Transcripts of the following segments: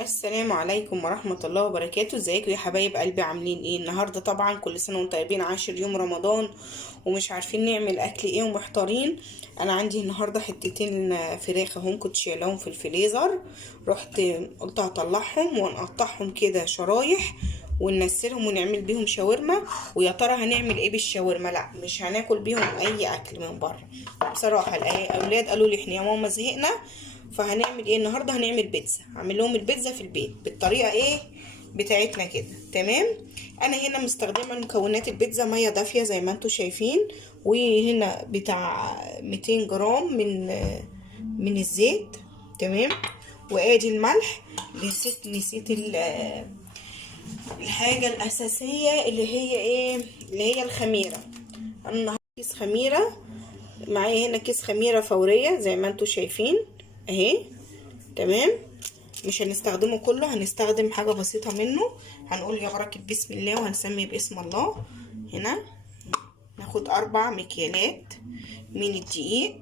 السلام عليكم ورحمة الله وبركاته. ازيكم يا حبايب قلبي؟ عاملين ايه النهاردة؟ طبعا كل سنة وانتم طيبين. 10 يوم رمضان ومش عارفين نعمل اكل ايه ومحتارين. انا عندي النهاردة حتتين فراخ اهم كنت شايلاهم في الفريزر. رحت قلت هطلعهم ونقطعهم كده شرايح وننسلهم ونعمل بيهم شاورما. ويا ترى هنعمل ايه بالشاورما؟ لا مش هناكل بيهم اي اكل من بره. بصراحة الاولاد قالوا لي احنا يا ماما زهقنا، فهنعمل ايه النهارده؟ هنعمل بيتزا. هعمل لهم البيتزا في البيت بالطريقه ايه بتاعتنا كده. تمام. انا هنا مستخدمه مكونات البيتزا: ميه دافيه زي ما انتم شايفين، وهنا بتاع 200 جرام من الزيت. تمام. وادي الملح. نسيت الحاجه الاساسيه اللي هي ايه، اللي هي الخميره. انا النهارده كيس خميره معايا، هنا كيس خميره فوريه زي ما انتم شايفين اهي. تمام. مش هنستخدمه كله، هنستخدم حاجة بسيطة منه. هنقول يا بركة بسم الله وهنسمي باسم الله. هنا ناخد 4 مكيالات من الدقيق.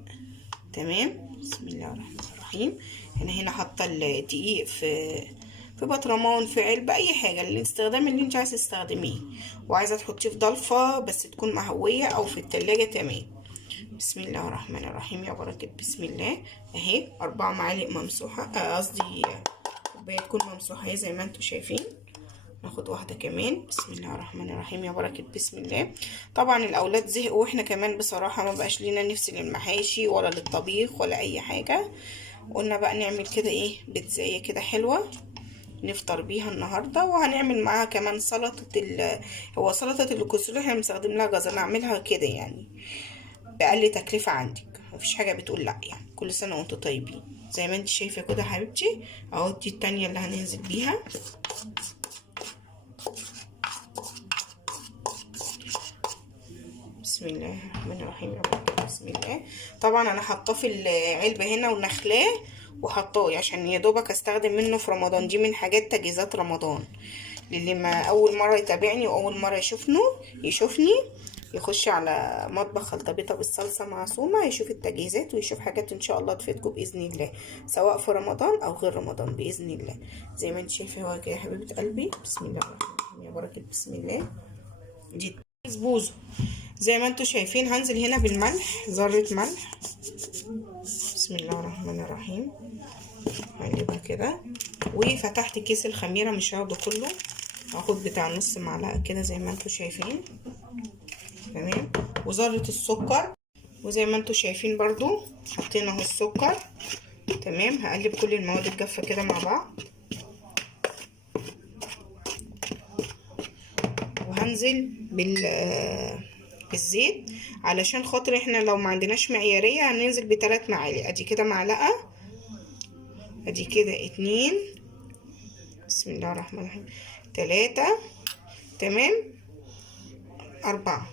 تمام. بسم الله الرحمن الرحيم. هنا حاطة الدقيق في بطرمان، في علبة، اي حاجة الاستخدام اللي انت عايزة تستخدميه. وعايزة تحطيه في ضلفة بس تكون مهوية او في التلاجة. تمام. بسم الله الرحمن الرحيم. يا بركة بسم الله. اهي 4 معالق ممسوحة، قصدي كوباية تكون ممسوحة اهي زي ما انتوا شايفين. ناخد واحدة كمان. بسم الله الرحمن الرحيم. يا بركة بسم الله. طبعا الاولاد زهقوا واحنا كمان بصراحة ما بقاش لينا نفس للمحاشي ولا للطبيخ ولا اي حاجة. قلنا بقى نعمل كده ايه، بيتزاية كده حلوة نفطر بيها النهارده. وهنعمل معاها كمان هو سلطة الكسور احنا بنستخدم لها جزر، نعملها كده يعني بأقل تكلفة عندك. مفيش حاجة بتقول لأ يعني. كل سنة وانتوا طيبين. زي ما انت شايفة كده حبيبتي اهو. دي التانية اللي هننزل بيها. بسم الله الرحمن الرحيم. يا رب بسم الله. طبعا انا حاطاه في العلبة هنا ونخلاه وحطاه عشان يا دوبك استخدم منه في رمضان. دي من حاجات تجهيزات رمضان للي ما اول مرة يتابعني واول مرة يشوفني يخش على مطبخ خلطبيطة بالصلصة معصومة، يشوف التجهيزات ويشوف حاجات ان شاء الله تفيدكم باذن الله، سواء في رمضان او غير رمضان باذن الله. زي ما انت شايفه هو كده يا حبيبه قلبي. بسم الله الرحمن الرحيم. يا بركه بسم الله. دي بوزو زي ما انتم شايفين. هنزل هنا بالملح، ذره ملح. بسم الله الرحمن الرحيم. هقلبها كده. وفتحت كيس الخميره، مش هاخده كله، هاخد بتاع نص معلقه كده زي ما انتم شايفين. تمام. وذره السكر، وزي ما انتم شايفين برضو حطينا اهو السكر. تمام. هقلب كل المواد الجافه كده مع بعض، وهنزل بالزيت علشان خاطر احنا لو ما عندناش معياريه هننزل ب3 معالق. ادي كده معلقه، ادي كده 2. بسم الله الرحمن الرحيم. 3. تمام. 4.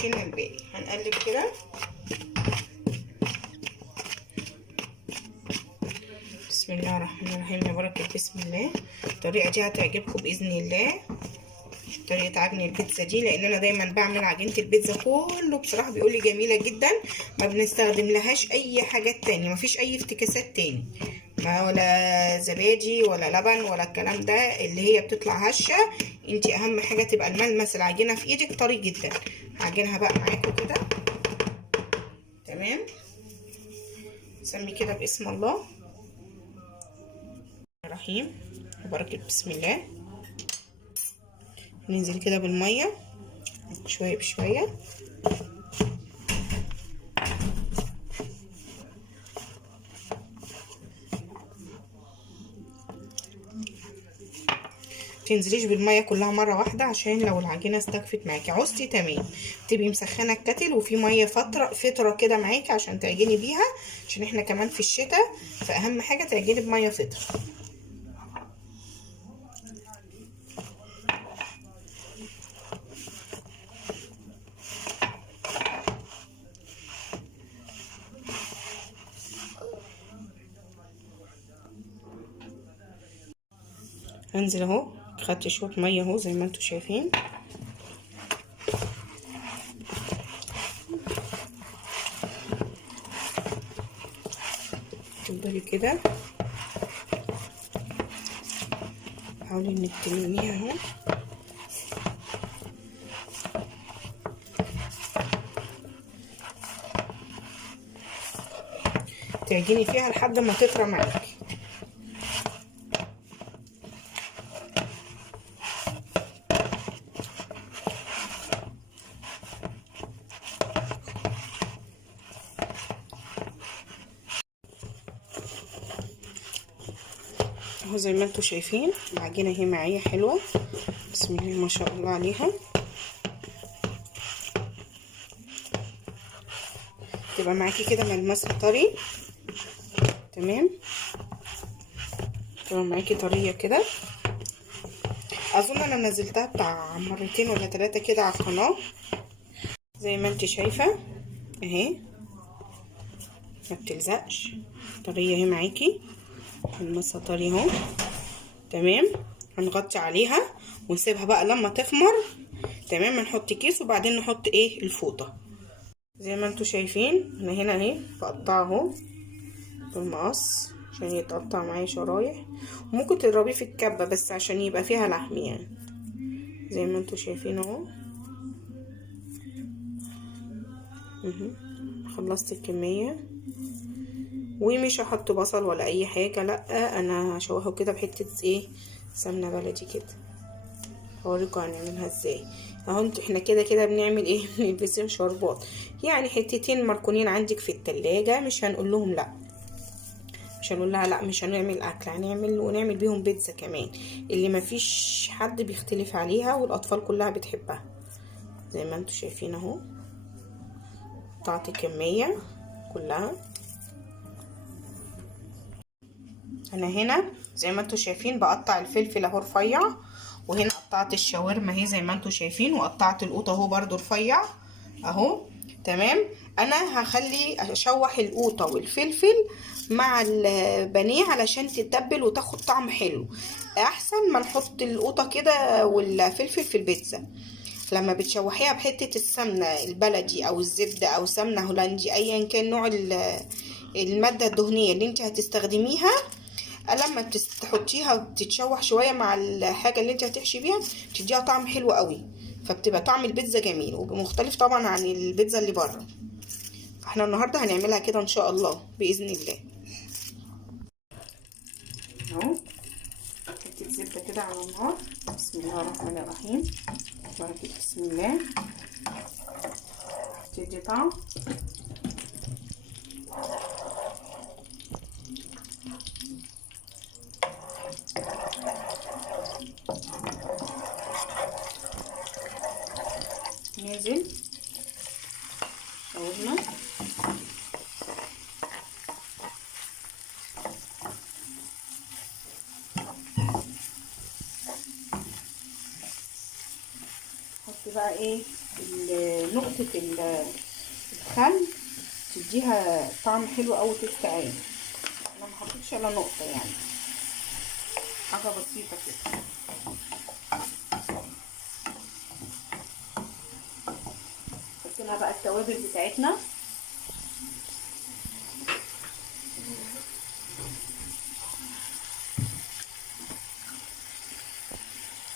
شيلنا الباقي. هنقلب كده. بسم الله الرحمن الرحيم. يا بركة بسم الله. الطريقة دي هتعجبكم بإذن الله، طريقة عجن البيتزا دي، لأن أنا دايما بعمل عجينة البيتزا كله بصراحة بيقولي جميلة جدا. ما بنستخدم لهاش أي حاجات تانية، مفيش أي افتكاسات تاني، ولا زبادي ولا لبن ولا الكلام ده اللي هي بتطلع هشة. انتي أهم حاجة تبقى الملمس العجينة في إيدك طري جدا. هعجنها بقى معاكم كده. تمام. نسمي كده باسم الله الرحيم. وبركة بسم الله. ننزل كده بالمية شوية بشوية. متنزليش بالمية كلها مرة واحدة عشان لو العجينة استكفت معاكي. عوزتي تمام تبقي مسخنة الكتل وفي مية فترة كده معاكي عشان تعجني بيها، عشان احنا كمان في الشتاء، فأهم حاجة تعجني بمية فترة. هنزل اهو، خدت شويه ميه اهو زي ما انتم شايفين. تفضلي كده حاولي انك تلميها اهو. تعجني فيها لحد ما تطرى معاكي. اهو زي ما انتوا شايفين العجينه اهي معايا حلوه، بسم الله ما شاء الله عليها. تبقى معاكي كده ملمسها طري، تمام، تبقى معاكي طريه كده. اظن انا نزلتها بتاع مرتين ولا 3 كده على القناه، زي ما انت شايفه اهي، ما بتلزقش، طريه اهي معاكي، ملمسها طري اهو، تمام. هنغطي عليها ونسيبها بقى لما تخمر، تمام. هنحط كيس وبعدين نحط ايه الفوطه زي ما انتوا شايفين. انا هنا اهي بقطعه اهو بالمقص عشان يتقطع معايا شرايح، وممكن تضربيه في الكبه بس عشان يبقى فيها لحم يعني، زي ما انتوا شايفين اهو. خلصت الكميه، ومش هحط بصل ولا اي حاجه، لا انا هشوحه كده بحته ايه سمنه بلدي كده. هوريكم هنعملها ازاي اهو. احنا كده كده بنعمل ايه بنلبسهم شربات يعني، حتتين مركونين عندك في التلاجة، مش هنقول لهم لا، مش هنقول لها لا مش هنعمل اكل، هنعمل ونعمل بيهم بيتزا كمان، اللي ما فيش حد بيختلف عليها والاطفال كلها بتحبها. زي ما انتوا شايفين اهو، قطعت الكميه كلها. انا هنا زي ما انتوا شايفين بقطع الفلفل اهو رفيع، وهنا قطعت الشاورما اهي زي ما انتوا شايفين، وقطعت القوطه اهو برضو رفيع اهو، تمام. انا هخلي اشوح القوطه والفلفل مع البانيه علشان تتبل وتاخد طعم حلو، احسن ما نحط القوطه كده والفلفل في البيتزا. لما بتشوحيها بحته السمنه البلدي او الزبده او سمنه هولندي ايا كان نوع الماده الدهنيه اللي انت هتستخدميها، لما تحطيها وتتشوح شويه مع الحاجه اللي انت هتحشي بيها بتديها طعم حلو قوي، فبتبقى طعم البيتزا جميل ومختلف طبعا عن البيتزا اللي بره. احنا النهارده هنعملها كده ان شاء الله باذن الله. اهو حته زبده كده على النار، بسم الله الرحمن الرحيم، بركه بسم الله، تدي طعم. نازل شاورما، حط بقى ايه نقطة الخل تديها طعم حلو اوي تست عالي. انا ما حطيتش الا نقطة يعني، حاجة بسيطة كده. حطينا بقى التوابل بتاعتنا،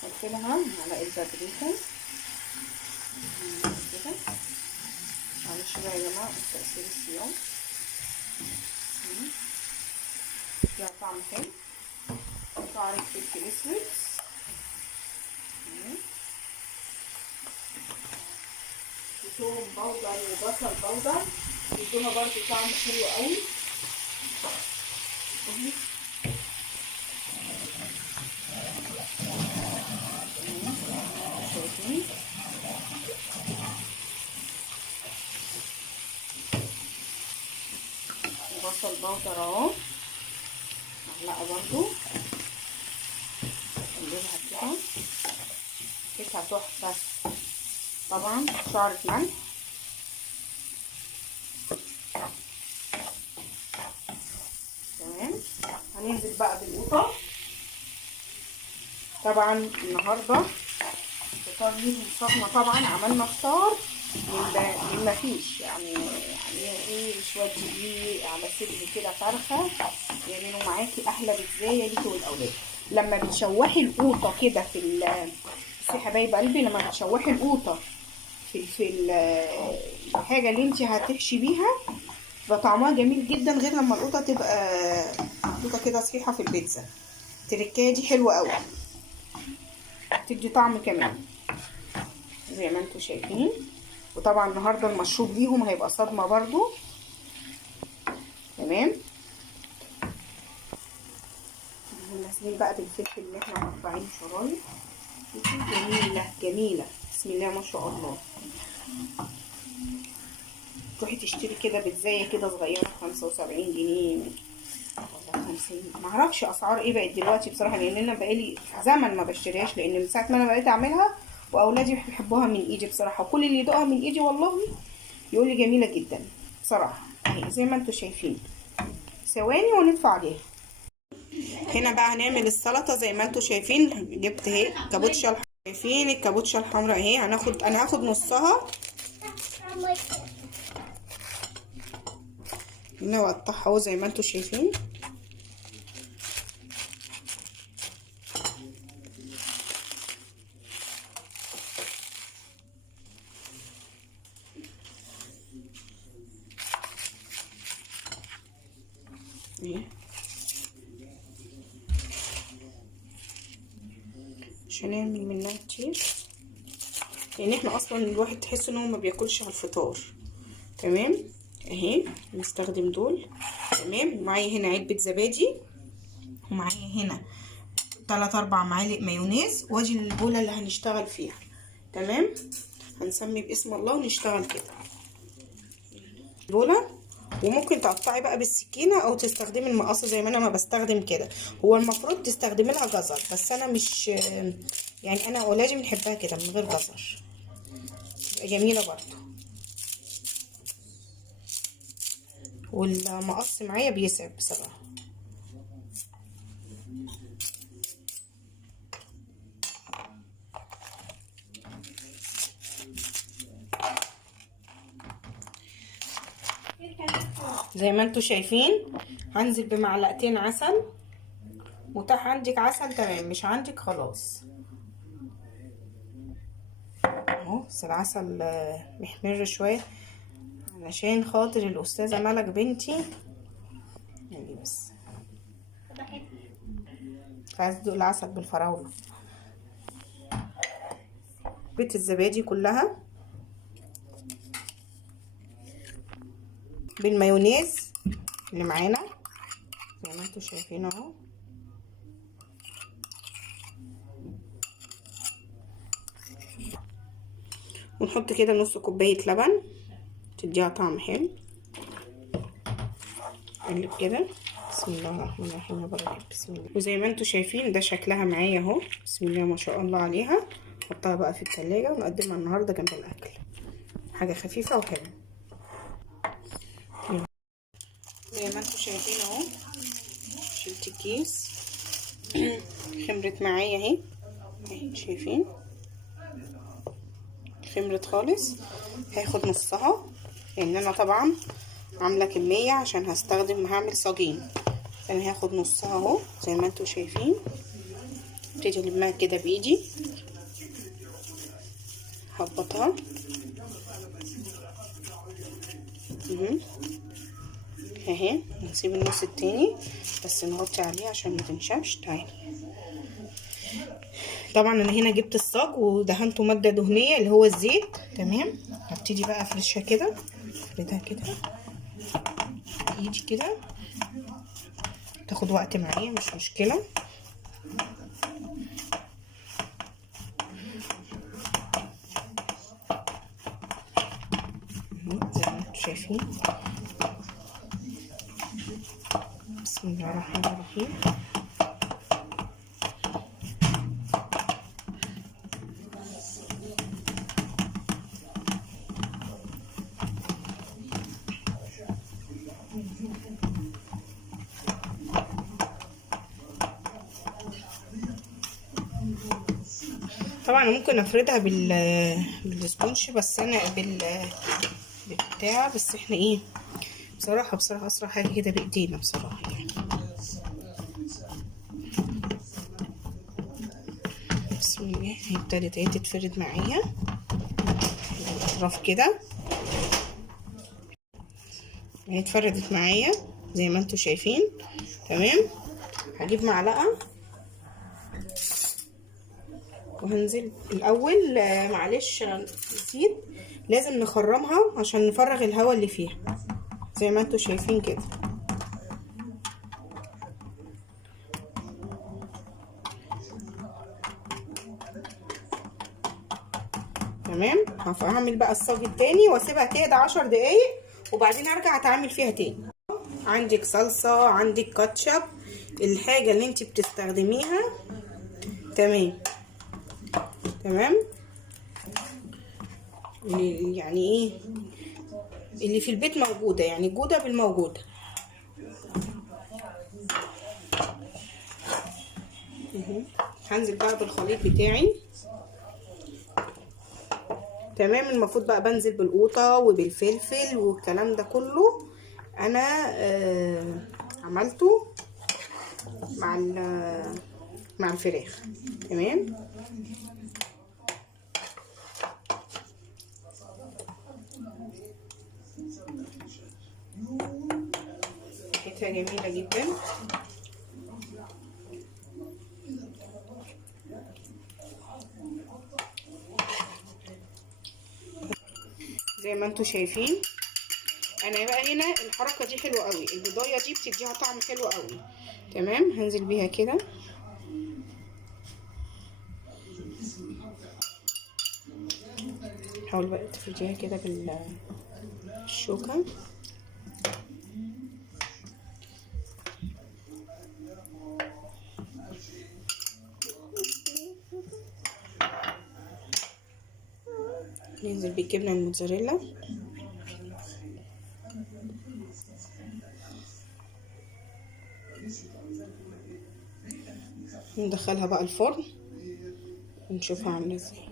حط لها معلقه بابريكا كده، معلش بقى يا جماعه تأثير الصيام فيها طعم حلو. وشعرة فلفل اسود، وتوم بودر وبصل بودر يدوها برضو طعم حلو قوي. بصل بودر اهو معلقه برضو، نقلبها كده ريحتها تحفه. طبعا شعرة ملح، تمام. هننزل بقى بالقوطه. طبعا النهارده فطار ليهم صدمه، طبعا عملنا فطار من ما فيش يعني ايه، شويه دقيق على صدر كده فرخه، يعملوا معاكي احلى بيتزايه ليكي والاولاد. لما بتشوحي القوطه كده بصي يا حبايب قلبي، لما بتشوحي القوطه في الحاجه اللي انت هتحشي بيها، بيبقى طعمها جميل جدا، غير لما القوطه تبقى محطوطه كده صحيحه في البيتزا. التركايه دي حلوه قوي، تدي طعم كمان زي ما انتوا شايفين. وطبعا النهارده المشروب ليهم هيبقى صدمه برضو. تمام. نازلين بقى بالفلفل اللي احنا مقطعينه شرايح. جميله جميله، بسم الله ما شاء الله. تروحي تشتري كده بيتزايه كده صغيره 75 جنيه ولا 50، معرفش اسعار ايه بقت دلوقتي بصراحه، لان انا بقالي زمن ما بشتريهاش، لان من ساعه ما انا بقيت اعملها واولادي بيحبوها من ايدي بصراحه، وكل اللي يدوقها من ايدي والله يقول لي جميله جدا بصراحه. اهي زي ما انتوا شايفين، ثواني وندفع عليها. هنا بقى هنعمل السلطه زي ما انتوا شايفين. جبت اهي كابوتشا شايفين الكابوتشا الحمراء اهي. انا هاخد نصها هنا واقطعها اهو زي ما انتوا شايفين. عشان نعمل منها كتير، لان احنا اصلا الواحد تحس ان هو ما بياكلش على الفطار. تمام اهي نستخدم دول. تمام. معايا هنا علبه زبادي، ومعايا هنا 3-4 معالق مايونيز، واجي البوله اللي هنشتغل فيها. تمام. هنسمي باسم الله ونشتغل كده البوله. وممكن تقطعي بقى بالسكينه او تستخدمي المقص زي ما انا ما بستخدم كده. هو المفروض تستخدمي لها جزر، بس انا مش يعني، انا ولادي بنحبها كده من غير جزر، تبقى جميله برضو. والمقص معايا بيسعب بصراحه. زي ما انتوا شايفين هنزل بمعلقتين عسل. متاح عندك عسل تمام، مش عندك خلاص اهو. بس العسل محمر شويه علشان خاطر الاستاذه ملك بنتي يعني، بس عايز ادوق العسل بالفراوله. بيت الزبادي كلها بالمايونيز اللي معانا زي ما انتوا شايفين اهو. ونحط كده نص كوبايه لبن تديها طعم حلو. نقلب كده. بسم الله الرحمن الرحيم وبركاته. بسم الله. وزي ما انتوا شايفين ده شكلها معايا اهو، بسم الله ما شاء الله عليها. نحطها بقى في التلاجة ونقدمها النهارده جنب الاكل، حاجه خفيفه وحلوه. زي ما انتوا شايفين اهو، شلت الكيس. خمرت معايا اهي، شايفين خمرت خالص. هاخد نصها لان انا طبعا عامله كميه عشان هعمل صاجين، فانا هاخد نصها اهو زي ما انتوا شايفين. ابتدي الماء كده بايدي، هبطها اهي. نسيب النص التاني بس نغطي عليه عشان ما تنشفش. تعالي. طبعا انا هنا جبت الصاج ودهنته ماده دهنيه اللي هو الزيت. تمام. هبتدي بقى افرشها كده، افردها كده بايدي كده، تاخد وقت معايا مش مشكله. زي ما انتوا شايفين. بسم الله الرحمن الرحيم. طبعا ممكن افردها بالسبونش، بس انا بالبتاع. بس احنا ايه بصراحه اسرع حاجه كده بايدينا بصراحه يعني. هي ابتدت اهي تتفرد معايا الاطراف كده، هي اتفردت معايا زي ما انتوا شايفين. تمام. هجيب معلقه وهنزل الاول. معلش نسيت، لازم نخرمها عشان نفرغ الهواء اللي فيها زي ما انتوا شايفين كده. تمام. هعمل بقى الصاج التاني واسيبها تهدى 10 دقايق وبعدين ارجع اتعامل فيها تاني. عندك صلصة، عندك كاتشب، الحاجة اللي انت بتستخدميها. تمام. تمام. يعني ايه اللي في البيت موجودة، يعني جودة بالموجودة. هنزل بقى بالخليط بتاعي. تمام. المفروض بقى بنزل بالقوطة وبالفلفل والكلام ده كله انا عملته مع الفراخ. تمام. ريحتها جميلة جدا. زي ما انتوا شايفين. انا بقى هنا الحركة دي حلوة قوي، البضاية دي بتديها طعم حلو قوي. تمام. هنزل بيها كده. حاول بقى تفرديها كده بالشوكة. ننزل بالجبنة الموتزاريلا. ندخلها بقى الفرن ونشوفها عاملة ازاي.